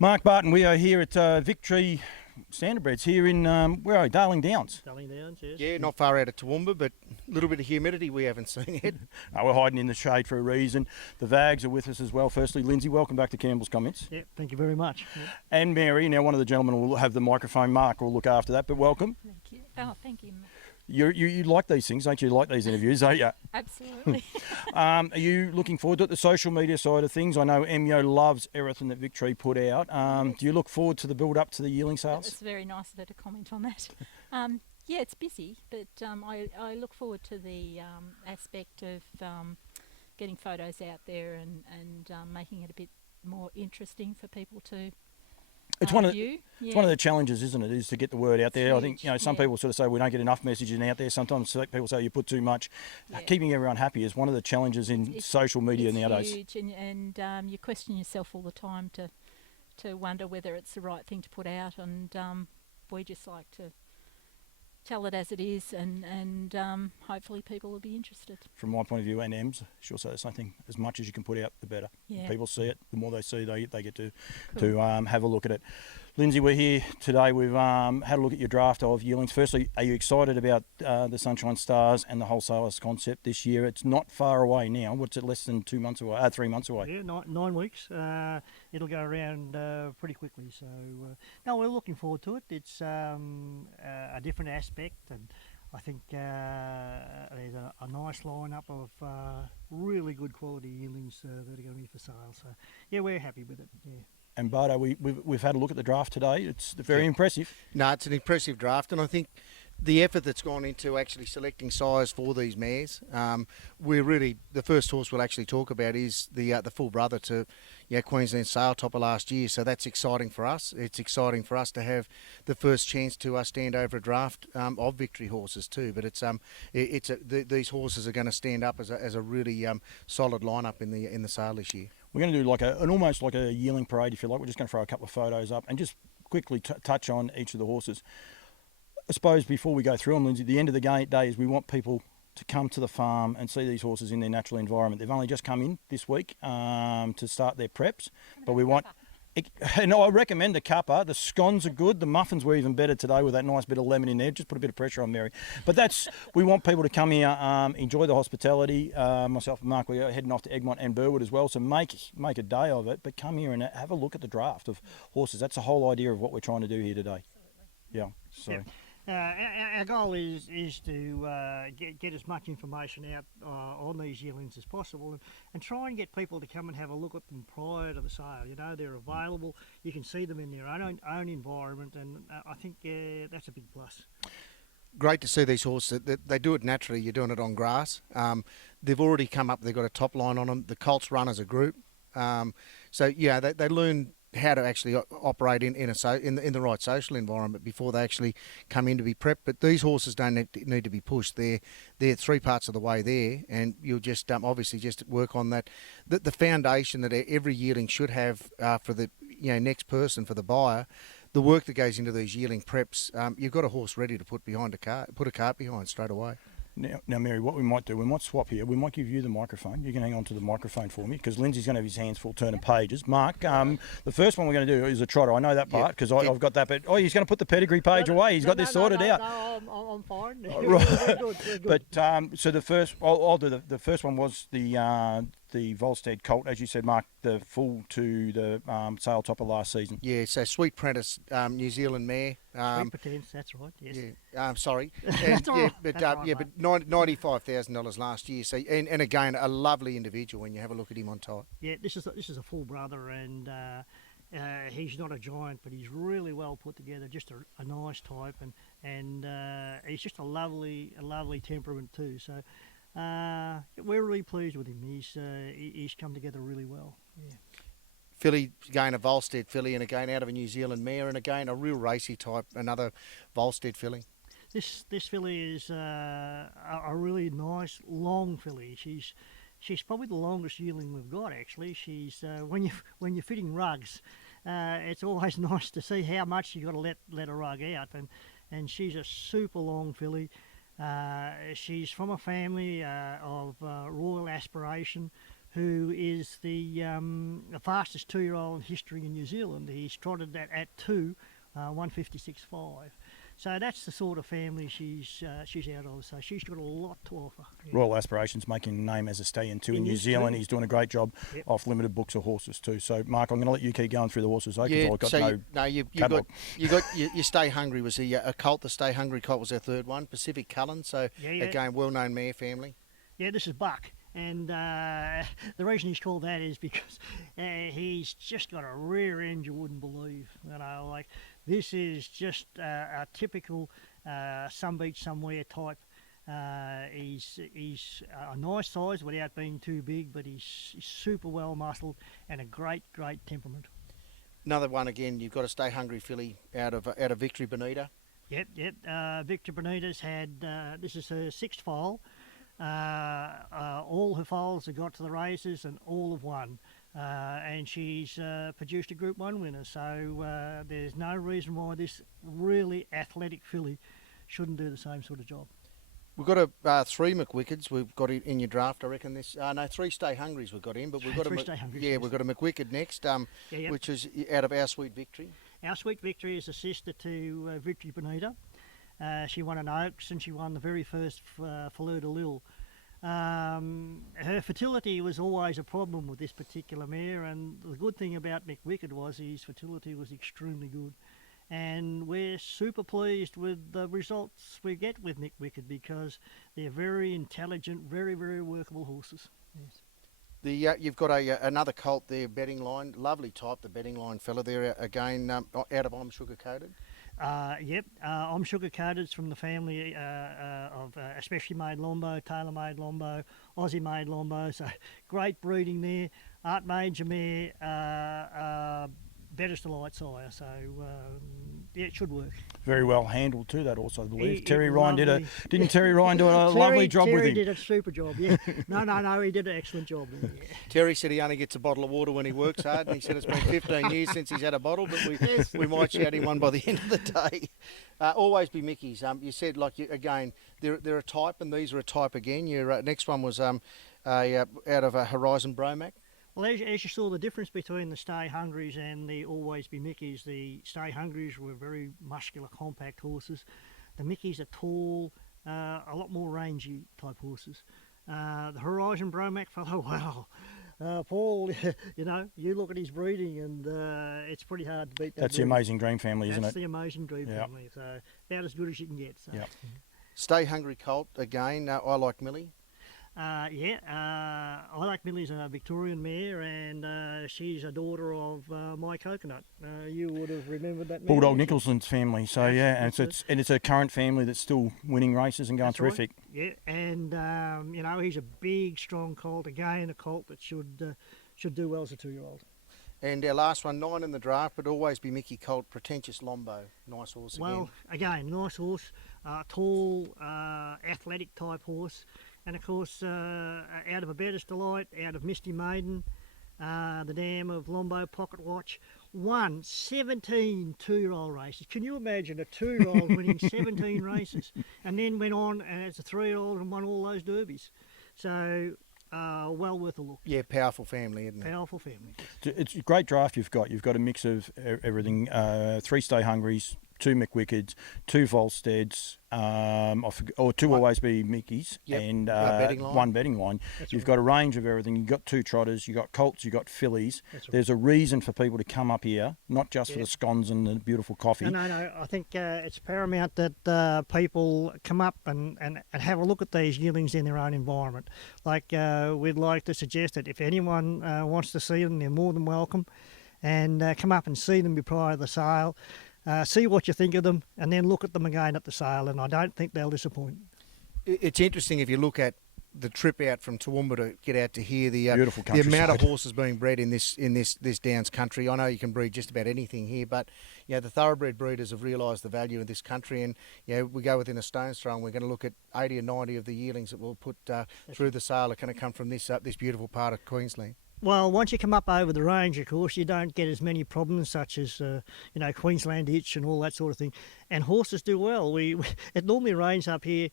Mark Barton, we are here at Victree Standardbreds here in, where are we, Darling Downs? Darling Downs, yes. Yeah, not far out of Toowoomba, but a little bit of humidity we haven't seen yet. We're hiding in the shade for a reason. The Vaggs are with us as well. Firstly, Lindsay, welcome back to Campbell's Comments. Yeah, thank you very much. Yeah. And Mary, now one of the gentlemen will have the microphone. Mark will look after that, but welcome. Thank you. Oh, thank you. You like these things, don't you? You like these interviews, don't you? Absolutely. Are you looking forward to the social media side of things? I know Emio loves everything that Victree put out. Do you look forward to the build-up to the yearling sales? It's very nice of her to comment on that. Yeah, it's busy, but I look forward to the aspect of getting photos out there and making it a bit more interesting for people to It's one of view. It's one of the challenges, isn't it, is to get the word out there. Huge, I think, some people sort of say we don't get enough messaging out there. Sometimes people say you put too much. Yeah. Keeping everyone happy is one of the challenges in social media nowadays. It's huge, and you question yourself all the time to wonder whether it's the right thing to put out, and we just like to tell it as it is, and hopefully people will be interested. From my point of view, and Em's, she'll say the same thing. As much as you can put out, the better. Yeah. People see it. The more they see, they get to Cool. have a look at it. Lindsay, we're here today. We've had a look at your draft of yearlings. Firstly, are you excited about the Sunshine Stars and the wholesalers concept this year? It's not far away now. What's it, less than 2 months away? 3 months away. Yeah, 9 weeks. It'll go around pretty quickly. So, no, we're looking forward to it. It's a different aspect, and I think there's a nice lineup of really good quality yearlings that are going to be for sale. So, yeah, we're happy with it. Yeah. And Bardo, we've had a look at the draft today. It's very impressive. No, it's an impressive draft, and I think the effort that's gone into actually selecting sires for these mares, the first horse we'll actually talk about is the full brother to Queensland Sale Topper last year. So that's exciting for us. It's exciting for us to have the first chance to stand over a draft of Victree horses too. But these horses are going to stand up as a really solid lineup in the sale this year. We're going to do almost like a yearling parade, if you like. We're just going to throw a couple of photos up and just quickly touch on each of the horses. I suppose before we go through them, Lindsay, the end of the day is we want people to come to the farm and see these horses in their natural environment. They've only just come in this week to start their preps, but we want... No, I recommend the cuppa. The scones are good. The muffins were even better today with that nice bit of lemon in there. Just put a bit of pressure on Mary. But we want people to come here, enjoy the hospitality. Myself and Mark, we're heading off to Egmont and Burwood as well, so make a day of it. But come here and have a look at the draft of horses. That's the whole idea of what we're trying to do here today. Yeah. So. Yeah. Our goal is to get as much information out on these yearlings as possible, and try and get people to come and have a look at them prior to the sale. They're available. You can see them in their own environment, and I think that's a big plus. Great to see these horses. They do it naturally. You're doing it on grass. They've already come up. They've got a top line on them. The colts run as a group. They learn how to actually operate in the right social environment before they actually come in to be prepped. But these horses don't need to be pushed. They're 3 parts of the way there, and you'll just obviously just work on that. The foundation that every yearling should have for the next person, for the buyer. The work that goes into these yearling preps, you've got a horse ready to put a cart behind straight away. Now, Mary, what we might do, we might swap here. We might give you the microphone. You can hang on to the microphone for me because Lindsay's going to have his hands full turning pages. Mark, the first one we're going to do is a trotter. I know that part because I've got that. But he's going to put the pedigree page away. He's got this sorted out. No, I'm fine. Right. We're good. But so the first, I'll do the first one was the Volstead colt, as you said, Mark, the full to the sale topper last season. Yeah, so Sweet Prentice, New Zealand mare. Sweet Pretense, that's right. Yes. Yeah, sorry. That's all right. But $95,000 last year. So and again, a lovely individual when you have a look at him on type. Yeah, this is a full brother, and he's not a giant, but he's really well put together. Just a nice type, and he's just a lovely temperament too. So. We're really pleased with him. He's come together really well. Yeah. Filly, again a Volstead filly, and again out of a New Zealand mare, and again a real racy type, another Volstead filly. This filly is a really nice long filly. She's probably the longest yearling we've got actually. She's when you're fitting rugs, it's always nice to see how much you got to let a rug out, and she's a super long filly. She's from a family of royal aspiration, who is the fastest 2-year-old in history in New Zealand. He's trotted that at 156.5. So that's the sort of family she's out of. So she's got a lot to offer. Yeah. Royal aspirations, making a name as a stallion too in He New is Zealand. too. He's doing a great job Yep. off limited books of horses too. So Mark, I'm going to let you keep going through the horses, though, because Yeah, I've got so no you catalogue. got your Stay Hungry was a colt. The Stay Hungry colt was our third one. Pacific Cullen. So Yeah, yeah. again, well-known mare family. Yeah, this is Buck. And the reason he's called that is because he's just got a rear end you wouldn't believe. You know, like this is just a typical some beach somewhere type. He's a nice size without being too big, but he's super well muscled and a great temperament. Another one again. You've got a Stay Hungry filly out of Victree Bonita. Yep. Victor Bonita's had this is her 6th foal. All her foals have got to the races and all have won. And she's produced a Group 1 winner, so there's no reason why this really athletic filly shouldn't do the same sort of job. We've got 3 McWickeds. We've got it in your draft, I reckon. 3 Stay Hungrys we've got in, but we've got 3 Stay Hungrys, yeah, yes. we've got a McWicked next, Yep. which is out of Our Sweet Victory. Our Sweet Victory is a sister to Victory Bonita. She won an Oaks and she won the very first Fleur de Lille. Her fertility was always a problem with this particular mare, and the good thing about McWicked was his fertility was extremely good. And we're super pleased with the results we get with McWicked because they're very intelligent, very workable horses. Yes. You've got another colt there, Betting Line. Lovely type, the Betting Line fella there. Again, out of I'm Sugar Coated. Yep, I'm Sugar Coated from the family of especially made Lombo, Tailor made Lombo, Aussie made Lombo. So great breeding there. Art Major mare, Better's Delight sire. So yeah, it should work. Very well handled too, that also, I believe. He- Terry Ryan didn't Terry Ryan do a Terry- lovely job with Terry him? did a super job, yeah. No, he did an excellent job there, yeah. Terry said he only gets a bottle of water when he works hard, and he said it's been 15 years since he's had a bottle, but we might shout him one by the end of the day. Always be Mickey's. You said, again, they're a type, and these are a type again. Your next one was out of a Horizon Bromac. Well, as you saw the difference between the Stay Hungrys and the Always Be Mickeys, the Stay Hungrys were very muscular, compact horses. The Mickeys are tall, a lot more rangy type horses. The Horizon Bromac fellow, wow. Paul, you look at his breeding and it's pretty hard to beat that. That's the breed. Amazing Dream family, isn't That's it? the Amazing Dream Yep. family, so about as good as you can get. So. Yep. Stay Hungry colt again. I like Millie. I like Millie's a Victorian mare, and she's a daughter of My Coconut. You would have remembered that mare. Bulldog wouldn't you? Nicholson's family. So Yes, yeah, and that's it's a current family that's still winning races and going That's right. terrific. Yeah, and he's a big, strong colt. Again, a colt that should do well as a 2-year-old. And our last one, 9 in the draft, but Always Be Mickey colt, Pretentious Lombo. Nice horse again. Well, again, nice horse, tall, athletic type horse. And of course, out of Abettis Delight, out of Misty Maiden, the dam of Lombo Pocket Watch, won 17 2-year-old races. Can you imagine a 2-year-old winning 17 races? And then went on as a 3-year-old and won all those derbies. So, well worth a look. Yeah, powerful family, isn't it? Powerful family. It's a great draft you've got. You've got a mix of everything. 3 Stay Hungrys, 2 McWickeds, 2 Volsteads, or 2 Always Be Mickeys, Yep. and Betting Line. 1 Betting Line. That's You've right. got a range of everything. You've got 2 trotters, you've got colts, you've got fillies. That's right. There's a reason for people to come up here, not just for Yeah. the scones and the beautiful coffee. No. I think it's paramount that people come up and have a look at these yearlings in their own environment. We'd like to suggest that if anyone wants to see them, they're more than welcome. And come up and see them prior to the sale. See what you think of them, and then look at them again at the sale. And I don't think they'll disappoint. It's interesting if you look at the trip out from Toowoomba to get out to here, the Beautiful amount of countryside. horses being bred in this Downs country. I know you can breed just about anything here, but the thoroughbred breeders have realised the value of this country, and we go within a stone's throw, and we're going to look at 80 or 90 of the yearlings that we'll put through the sale are going to come from this beautiful part of Queensland. Well, once you come up over the range, of course, you don't get as many problems such as, Queensland itch and all that sort of thing. And horses do well. It normally rains up here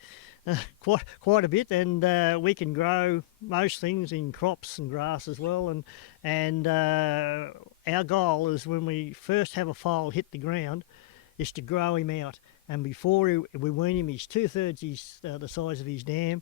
quite a bit, and we can grow most things in crops and grass as well. And our goal is when we first have a foal hit the ground, is to grow him out. And before we wean him, he's 2/3 the size of his dam,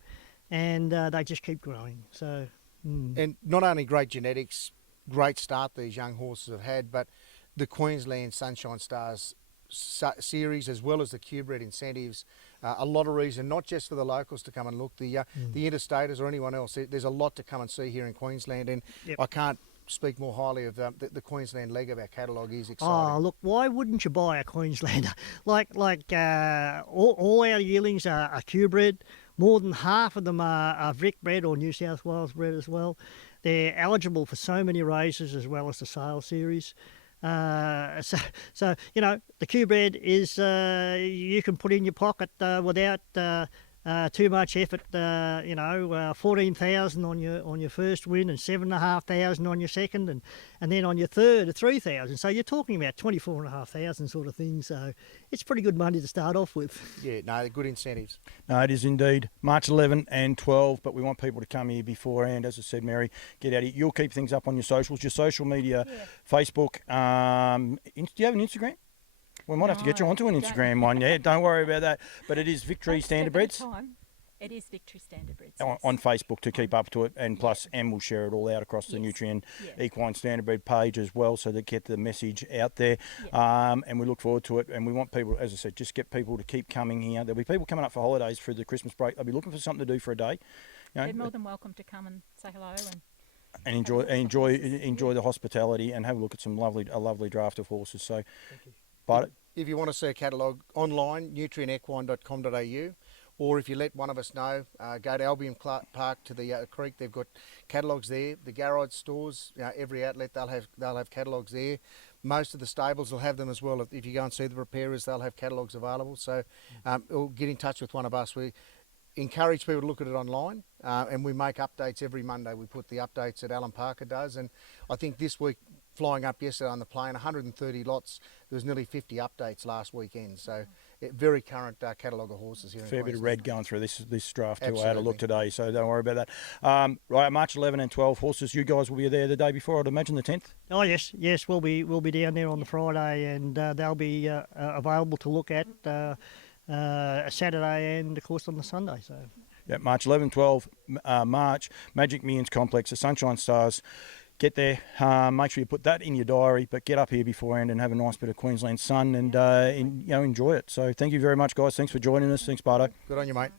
and they just keep growing. So. And not only great genetics, great start these young horses have had, but the Queensland Sunshine Stars series, as well as the Q-bred incentives, a lot of reason, not just for the locals to come and look, the interstaters or anyone else. There's a lot to come and see here in Queensland, and I can't speak more highly of the Queensland leg of our catalogue. Is exciting. Oh, look, why wouldn't you buy a Queenslander? All our yearlings are Q-bred. More than half of them are Victree or New South Wales bred as well. They're eligible for so many races as well as the sale series. So the Q-bred is you can put in your pocket without too much effort. 14,000 on your first win and 7,500 on your second, and then on your third 3,000. So you're talking about 24,500 sort of thing. So it's pretty good money to start off with. Yeah, no, they're good incentives. No, it is indeed. March 11 and 12, but we want people to come here beforehand. As I said, Mary, get out here. You'll keep things up on your socials, your social media, Facebook. Do you have an Instagram? We might have to get you onto an Instagram one, yeah. Don't worry about that. But it is Victree Standardbreds. It is Victree Standardbreds. On Facebook to keep up to it, and plus, and we'll share it all out across the Nutrien Equine Standardbred page as well, so that get the message out there. And we look forward to it. And we want people, as I said, just get people to keep coming here. There'll be people coming up for holidays through the Christmas break. They'll be looking for something to do for a day. They're more than welcome to come and say hello and enjoy the hospitality and have a look at a lovely draft of horses. So, but if you want to see a catalogue online, nutrienequine.com.au, or if you let one of us know, go to Albion Park to the creek. They've got catalogues there. The garage stores, every outlet, they'll have catalogues there. Most of the stables will have them as well. If you go and see the repairers, they'll have catalogues available. So, or get in touch with one of us. We encourage people to look at it online, and we make updates every Monday. We put the updates that Alan Parker does, and I think this week, flying up yesterday on the plane, 130 lots. There was nearly 50 updates last weekend. So very current catalogue of horses here in Queensland. Fair bit of red going through this draft too. Absolutely. I had a look today, so don't worry about that. Right, March 11 and 12 horses. You guys will be there the day before, I'd imagine, the 10th? Oh, yes, we'll be down there on the Friday, and they'll be available to look at Saturday and, of course, on the Sunday. So. Yeah, March 11, 12, March, Magic Millions Complex, the Sunshine Stars. Get there, make sure you put that in your diary, but get up here beforehand and have a nice bit of Queensland sun and enjoy it. So thank you very much, guys. Thanks for joining us. Thanks, Barto. Good on you, mate.